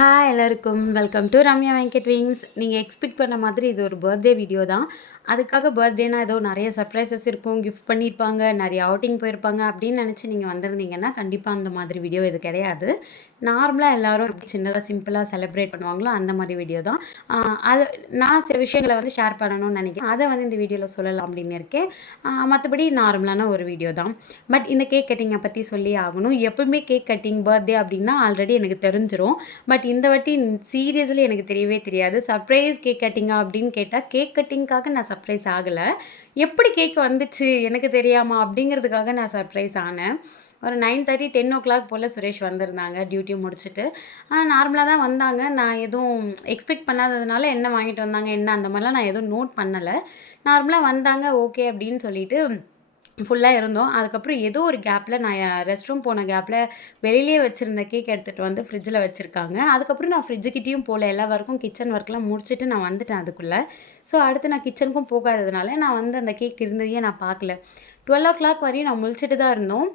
Hi எல்லாருக்கும். Welcome to Ramya Venkat wings நீங்கள் expect பண்ண மாதிரி இது ஒரு பர்த்டே வீடியோ தான். அதுக்காக பர்த்டேனா ஏதோ நிறைய சர்ப்ரைசஸ் இருக்கும். கிஃப்ட் பண்ணியிருப்பாங்க நிறைய அவுட்டிங் போயிருப்பாங்க அப்படின்னு நினச்சி நீங்கள் வந்திருந்தீங்கன்னா கண்டிப்பாக அந்த மாதிரி வீடியோ இது கிடையாது. நார்மலாக எல்லாரும் எப்படி சின்னதாக சிம்பிளாக செலிப்ரேட் பண்ணுவாங்களோ அந்த மாதிரி வீடியோ தான். அது நான் சில விஷயங்களை வந்து ஷேர் பண்ணணும்னு நினைக்கிறேன். அதை வந்து இந்த வீடியோவில் சொல்லலாம் அப்படின்னு இருக்கேன். மற்றபடி நார்மலான ஒரு வீடியோ தான். பட் இந்த கேக் கட்டிங்கை பற்றி சொல்லி ஆகணும். எப்பவுமே கேக் கட்டிங் பர்த்டே அப்படின்னா ஆல்ரெடி எனக்கு தெரிஞ்சிரும். பட் இந்த வாட்டி சீரியஸ்லி எனக்கு தெரியவே தெரியாது. சர்ப்ரைஸ் கேக் கட்டிங்கா அப்படின்னு கேட்டால் கேக் கட்டிங்காக நான் சர்ப்ரைஸ் ஆகலை. எப்படி கேக் வந்துச்சு எனக்கு தெரியாமா அப்படிங்கிறதுக்காக நான் சர்ப்ரைஸ் ஆனேன். ஒரு nine thirty ten o'clock போல் சுரேஷ் வந்திருந்தாங்க டியூட்டி முடிச்சுட்டு. நார்மலாக தான் வந்தாங்க. நான் எதுவும் எக்ஸ்பெக்ட் பண்ணாததுனால என்ன வாங்கிட்டு வந்தாங்க என்ன அந்த மாதிரிலாம் நான் எதுவும் நோட் பண்ணலை. நார்மலாக வந்தாங்க ஓகே அப்படின்னு சொல்லிட்டு ஃபுல்லாக இருந்தோம். அதுக்கப்புறம் ஏதோ ஒரு கேப்பில் நான் ரெஸ்ட் ரூம் போன கேப்பில் வெளியிலே வச்சுருந்த கேக் எடுத்துகிட்டு வந்து ஃப்ரிட்ஜில் வச்சுருக்காங்க. அதுக்கப்புறம் நான் ஃப்ரிட்ஜுக்கிட்டேயும் போகல எல்லா ஒர்க்கும் கிச்சன் ஒர்க்லாம் முடிச்சுட்டு நான் வந்துட்டேன் அதுக்குள்ளே. ஸோ அடுத்து நான் கிச்சனுக்கும் போகாததுனால நான் வந்து அந்த கேக் இருந்ததையே நான் பார்க்கல. டுவெல் ஓ கிளாக் வரையும் நான் முழிச்சிட்டு தான் இருந்தோம்.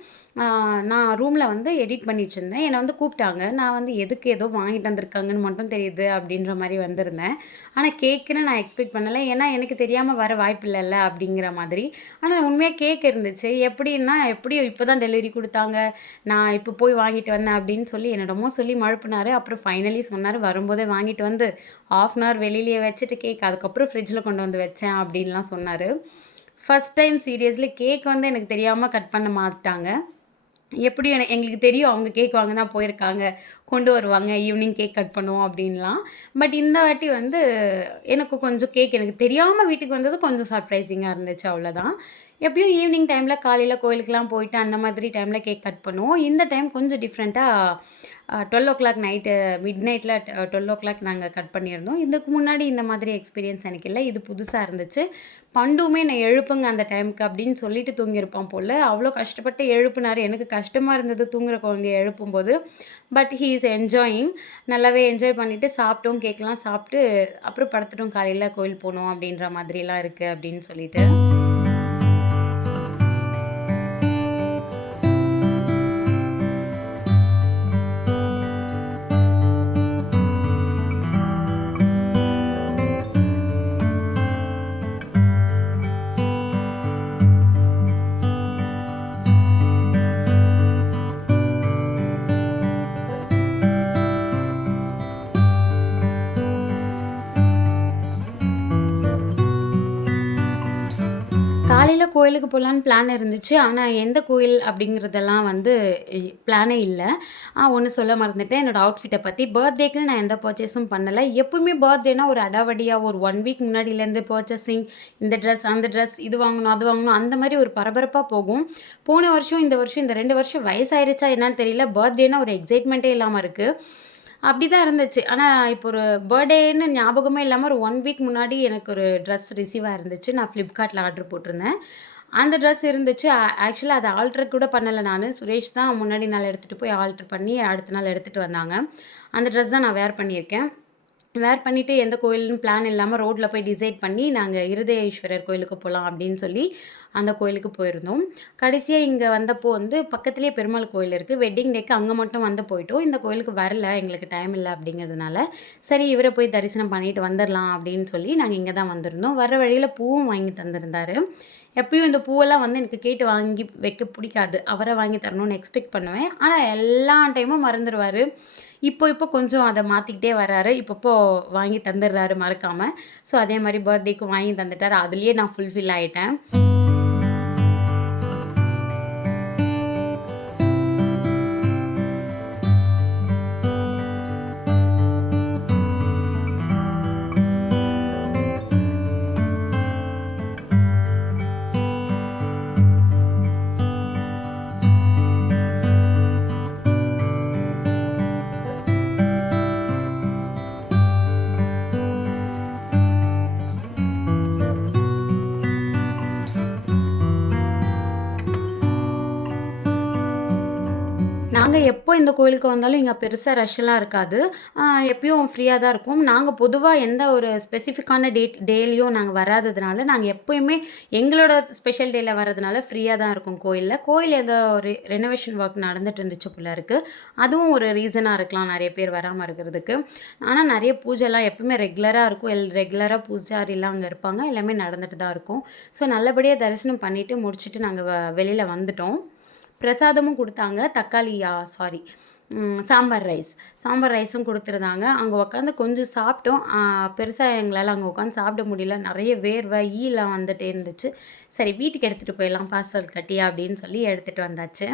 நான் ரூமில் வந்து எடிட் பண்ணிட்டு இருந்தேன். என்னை வந்து கூப்பிட்டாங்க. நான் வந்து எதுக்கு ஏதோ வாங்கிட்டு வந்திருக்காங்கன்னு மட்டும் தெரியுது அப்படின்ற மாதிரி வந்திருந்தேன். ஆனால் கேக்குன்னு நான் எக்ஸ்பெக்ட் பண்ணலை. ஏன்னா எனக்கு தெரியாமல் வர வாய்ப்பு இல்லைல்ல அப்படிங்கிற மாதிரி. ஆனால் உண்மையாக கேக் இருந்துச்சு. எப்படின்னா எப்படி இப்போ தான் டெலிவரி கொடுத்தாங்க. நான் இப்போ போய் வாங்கிட்டு வந்தேன் அப்படின்னு சொல்லி என்னிடமோ சொல்லி மழுப்புனார். அப்புறம் ஃபைனலி சொன்னார் வரும்போதே வாங்கிட்டு வந்து ஆஃப் அன் ஹவர் வெளியிலேயே வச்சுட்டு கேக் அதுக்கப்புறம் ஃப்ரிட்ஜில் கொண்டு வந்து வச்சேன் அப்படின்லாம் சொன்னார். ஃபஸ்ட் டைம் சீரியஸ்லி கேக் வந்து எனக்கு தெரியாமல் கட் பண்ண மாட்டாங்க. எப்படி எனக்கு எங்களுக்கு தெரியும் அவங்க கேக் வாங்க தான் போயிருக்காங்க கொண்டு வருவாங்க ஈவினிங் கேக் கட் பண்ணுவோம் அப்படின்லாம். பட் இந்த வாட்டி வந்து எனக்கு கொஞ்சம் கேக் எனக்கு தெரியாமல் வீட்டுக்கு வந்தது கொஞ்சம் சர்ப்ரைசிங்காக இருந்துச்சு அவ்வளோதான் எப்படியும் ஈவினிங் டைமில் காலையில் கோயிலுக்கெலாம் போயிட்டு அந்த மாதிரி டைமில் கேக் கட் பண்ணுவோம். இந்த டைம் கொஞ்சம் டிஃப்ரெண்ட்டாக டுவெல் ஓ கிளாக் நைட்டு மிட் நைட்டில் டுவெல் ஓ கிளாக் நாங்கள் கட் பண்ணியிருந்தோம். இதுக்கு முன்னாடி இந்த மாதிரி எக்ஸ்பீரியன்ஸ் எனக்கு இல்லை. இது புதுசாக இருந்துச்சு. பண்டுமே நான் எழுப்புங்க அந்த டைமுக்கு அப்படின்னு சொல்லிட்டு தூங்கியிருப்பான் போல். அவ்வளோ கஷ்டப்பட்டு எழுப்புனார். எனக்கு கஷ்டமாக இருந்தது தூங்குற குழந்தைய எழுப்பும்போது. பட் ஹீ இஸ் என்ஜாயிங் நல்லாவே என்ஜாய் பண்ணிவிட்டு சாப்பிட்டோம் கேக்லாம் சாப்பிட்டு அப்புறம் படுத்துட்டோம். காலையில் கோயில் போகணும் அப்படின்ற மாதிரிலாம் இருக்குது அப்படின்னு சொல்லிட்டு. காலையில் கோயிலுக்கு போகலான்னு பிளான் இருந்துச்சு. ஆனால் எந்த கோயில் அப்படிங்கிறதெல்லாம் வந்து பிளானே இல்லை. ஒன்று சொல்ல மறந்துட்டேன். என்னோடய அவுட்ஃபிட்டை பற்றி பர்த்டேக்குன்னு நான் எந்த பர்ச்சேஸும் பண்ணலை. எப்பவுமே பர்த்டேனா ஒரு அடாவடியாக ஒரு ஒன் வீக் முன்னாடியிலேருந்து பர்ச்சேசிங் இந்த ட்ரெஸ் அந்த ட்ரெஸ் இது வாங்கணும் அது வாங்கணும் அந்த மாதிரி ஒரு பரபரப்பாக போகும். போன வருஷம் இந்த வருஷம் இந்த ரெண்டு வருஷம் வயசாயிருச்சா என்னன்னு தெரியல. பர்த்டேனா ஒரு எக்ஸைட்மெண்ட்டே இல்லாமல் இருக்குது அப்படி தான் இருந்துச்சு. ஆனால் இப்போ ஒரு பர்த்டேன்னு ஞாபகமே இல்லாமல் ஒரு ஒன் வீக் முன்னாடி எனக்கு ஒரு ட்ரெஸ் ரிசீவ் ஆயிருந்துச்சு நான் ஃப்ளிப்கார்ட்டில் ஆர்டர் போட்டிருந்தேன். அந்த ட்ரெஸ் இருந்துச்சு. ஆக்சுவலாக அதை ஆல்ட்ரு கூட பண்ணலை நான். சுரேஷ் தான் முன்னாடி நாள் எடுத்துகிட்டு போய் ஆல்ட்ரு பண்ணி அடுத்த நாள் எடுத்துகிட்டு வந்தாங்க. அந்த ட்ரெஸ் தான் நான் வேர் பண்ணியிருக்கேன். வேர் பண்ணிவிட்டு எந்த கோயில்னு பிளான் இல்லாமல் ரோட்டில் போய் டிசைட் பண்ணி நாங்கள் இருதயேஸ்வரர் கோயிலுக்கு போகலாம் அப்படின்னு சொல்லி அந்த கோயிலுக்கு போயிருந்தோம். கடைசியாக இங்கே வந்தப்போ வந்து பக்கத்துலேயே பெருமாள் கோயில் இருக்குது வெட்டிங் டேக்கு அங்கே மட்டும் வந்து போயிட்டோம். இந்த கோயிலுக்கு வரல. எங்களுக்கு டைம் இல்லை அப்படிங்கிறதுனால சரி இவரை போய் தரிசனம் பண்ணிட்டு வந்துடலாம் அப்படின்னு சொல்லி நாங்கள் இங்கே தான் வந்திருந்தோம். வர வழியில் பூவும் வாங்கி தந்திருந்தாரு. எப்பயும் இந்த பூவெல்லாம் வந்து எனக்கு கேட்டு வாங்கி வைக்க பிடிக்காது. அவரை வாங்கி தரணும்னு எக்ஸ்பெக்ட் பண்ணுவேன். ஆனால் எல்லா டைமும் மறந்துடுவார் இப்போ இப்போ கொஞ்சம் அதை மாற்றிக்கிட்டே வராரு. இப்போப்போ வாங்கி தந்துடுறாரு மறக்காமல் ஸோ அதே மாதிரி பர்த்டேக்கு வாங்கி தந்துட்டார். அதுலேயே நான் ஃபுல்ஃபில் ஆகிட்டேன் நாங்கள் எப்போ இந்த கோயிலுக்கு வந்தாலும் இங்கே பெருசாக ரஷ்ஷெல்லாம் இருக்காது. எப்பயும் ஃப்ரீயாக தான் இருக்கும். நாங்கள் பொதுவாக எந்த ஒரு ஸ்பெசிஃபிக்கான டேட் டேலையும் நாங்கள் வராததுனால நாங்கள் எப்போயுமே எங்களோட ஸ்பெஷல் டேயில் வர்றதுனால ஃப்ரீயாக தான் இருக்கும் கோயிலில். கோயில் ஏதோ ஒரு ரெனோவேஷன் ஒர்க் நடந்துட்டு இருந்துச்சு போல இருக்குது அதுவும் ஒரு ரீசனாக இருக்கலாம் நிறைய பேர் வராமல் இருக்கிறதுக்கு. ஆனால் நிறைய பூஜைலாம் எப்பவுமே ரெகுலராக இருக்கும். எல் ரெகுலராக பூஜாரிலாம் அங்கே இருப்பாங்க. எல்லாமே நடந்துட்டு தான் இருக்கும். ஸோ நல்லபடியாக தரிசனம் பண்ணிவிட்டு முடிச்சுட்டு நாங்கள் வெளியில் வந்துட்டோம். பிரசாதமும் கொடுத்தாங்க. தக்காளியா சாரி சாம்பார் ரைஸ். சாம்பார் ரைஸும் கொடுத்துருந்தாங்க. அங்கே உட்காந்து கொஞ்சம் சாப்பிட்டோம். பெருசாக எங்களால் அங்கே உட்காந்து சாப்பிட முடியல. நிறைய வேர்வை ஈலாம் வந்துட்டு இருந்துச்சு. சரி வீட்டுக்கு எடுத்துகிட்டு போயிடலாம் பார்சல் கட்டி அப்படின்னு சொல்லி எடுத்துகிட்டு வந்தாச்சு.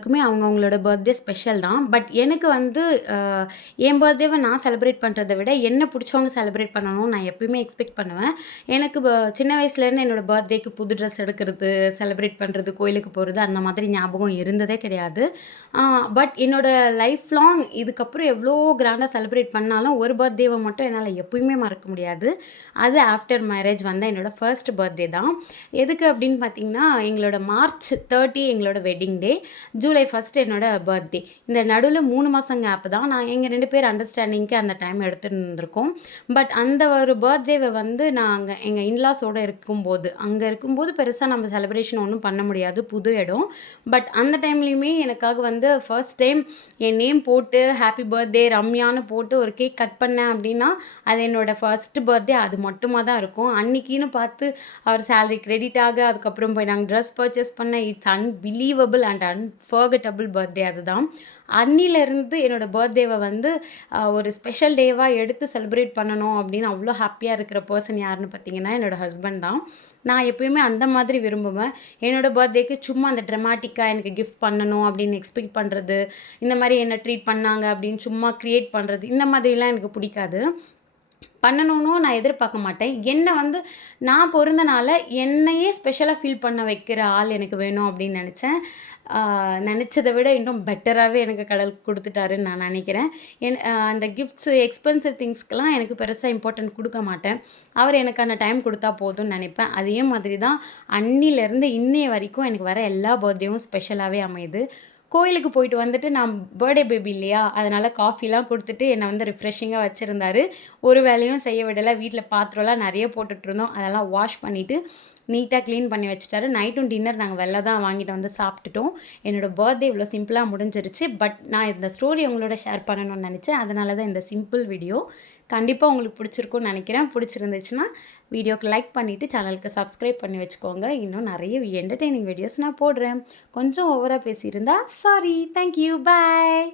எல்லாருக்குமே அவங்கவுங்களோட பர்த்டே ஸ்பெஷல் தான். பட் எனக்கு வந்து என் பர்த்டேவை நான் செலிப்ரேட் பண்ணுறதை விட என்ன பிடிச்சவங்க செலிப்ரேட் பண்ணணும்னு நான் எப்பயுமே எக்ஸ்பெக்ட் பண்ணுவேன். எனக்கு சின்ன வயசுலேருந்து என்னோட பர்த்டேக்கு புது ட்ரெஸ் எடுக்கிறது செலிப்ரேட் பண்ணுறது கோயிலுக்கு போகிறது அந்த மாதிரி ஞாபகம் இருந்ததே கிடையாது. பட் என்னோடய லைஃப் லாங் இதுக்கப்புறம் எவ்வளோ கிராண்டாக செலிப்ரேட் பண்ணாலும் ஒரு பர்த்டேவை மட்டும் என்னால் எப்பயுமே மறக்க முடியாது. அது ஆஃப்டர் மேரேஜ் வந்த என்னோட ஃபர்ஸ்ட் பர்த்டே தான். எதுக்கு அப்படின்னு பார்த்தீங்கன்னா எங்களோட மார்ச் தேர்ட்டி எங்களோட வெட்டிங் டே ஜூலை ஃபஸ்ட் என்னோட பர்த்டே இந்த நடுவில் மூணு மாதம் கேப் தான். நான் எங்கள் ரெண்டு பேர் அண்டர்ஸ்டாண்டிங்க்கு அந்த டைம் எடுத்துருந்துருக்கோம். பட் அந்த ஒரு பர்த்டேவை வந்து நான் அங்கே எங்கள் இன்லாஸோடு இருக்கும்போது அங்கே இருக்கும்போது பெருசாக நம்ம செலிப்ரேஷன் ஒன்றும் பண்ண முடியாது. புது இடம். பட் அந்த டைம்லேயுமே எனக்காக வந்து ஃபர்ஸ்ட் டைம் என் நேம் போட்டு ஹாப்பி பர்த்டே ரம்யான்னு போட்டு ஒரு கேக் கட் பண்ணேன் அப்படின்னா அது என்னோட ஃபர்ஸ்ட் பர்த்டே அது மட்டுமா தான் இருக்கும். அன்னைக்கின்னு பார்த்து அவர் சேலரி கிரெடிட் ஆக அதுக்கப்புறம் போய் நாங்கள் ட்ரெஸ் பர்ச்சேஸ் பண்ண it's unbelievable and unforgettable birthday அதுதான். அன்னிலேருந்து என்னோடய பர்த்டேவை வந்து ஒரு ஸ்பெஷல் டேவாக எடுத்து செலிப்ரேட் பண்ணணும் அப்படின்னு அவ்வளோ ஹாப்பியாக இருக்கிற பர்சன் யாருன்னு பார்த்தீங்கன்னா என்னோட ஹஸ்பண்ட் தான். நான் எப்பயுமே அந்த மாதிரி விரும்புவேன். என்னோடய பர்த்டேக்கு சும்மா அந்த ட்ரமாட்டிக்காக எனக்கு கிஃப்ட் பண்ணணும் அப்படின்னு எக்ஸ்பெக்ட் பண்ணுறது இந்த மாதிரி என்ன ட்ரீட் பண்ணாங்க அப்படின்னு சும்மா க்ரியேட் பண்ணுறது இந்த மாதிரிலாம் எனக்கு பிடிக்காது. பண்ணணும்னு நான் எதிர்பார்க்க மாட்டேன். என்னை வந்து நான் பிறந்தனால என்னையே ஸ்பெஷலாக ஃபீல் பண்ண வைக்கிற ஆள் எனக்கு வேணும் அப்படின்னு நினச்சேன். நினச்சதை விட இன்னும் பெட்டராகவே எனக்கு கடல் கொடுத்துட்டாருன்னு நான் நினைக்கிறேன். என் அந்த கிஃப்ட்ஸு எக்ஸ்பென்சிவ் திங்ஸ்க்கெலாம் எனக்கு பெருசாக இம்பார்ட்டன்ட் கொடுக்க மாட்டேன். அவர் எனக்கான டைம் கொடுத்தா போதும்னு நினைப்பேன். அதே மாதிரி தான் அன்னிலேருந்து இன்னைய வரைக்கும் எனக்கு வர எல்லா பர்த்டேவும் ஸ்பெஷலாகவே அமையுது. கோயிலுக்கு போயிட்டு வந்துட்டு நான் பர்த்டே பேபி இல்லையா? அதனால் காஃபிலாம் கொடுத்துட்டு என்னை வந்து ரிஃப்ரெஷிங்காக வச்சுருந்தாரு. ஒரு வேலையும் செய்ய விடலை. வீட்டில் பாத்திரம்லாம் நிறைய போட்டுட்ருந்தோம் அதெல்லாம் வாஷ் பண்ணிவிட்டு நீட்டாக க்ளீன் பண்ணி வச்சுட்டாரு. நைட்டும் டின்னர் நாங்கள் வெளில தான் வாங்கிட்டு வந்து சாப்பிட்டுட்டோம். என்னோடய பர்த்டே இவ்வளோ சிம்பிளாக முடிஞ்சிருச்சு. பட் நான் இந்த ஸ்டோரி உங்களோட ஷேர் பண்ணணும்னு நினச்சேன். அதனால தான் இந்த சிம்பிள் வீடியோ கண்டிப்பாக உங்களுக்கு பிடிச்சிருக்கும்னு நினைக்கிறேன். பிடிச்சிருந்துச்சுன்னா வீடியோக்கு லைக் பண்ணிவிட்டு சேனலுக்கு சப்ஸ்கிரைப் பண்ணி வச்சுக்கோங்க. இன்னும் நிறைய என்டர்டெய்னிங் வீடியோஸ் நான் போடுறேன். கொஞ்சம் ஓவராக பேசியிருந்தா சாரி தேங்க்யூ பாய்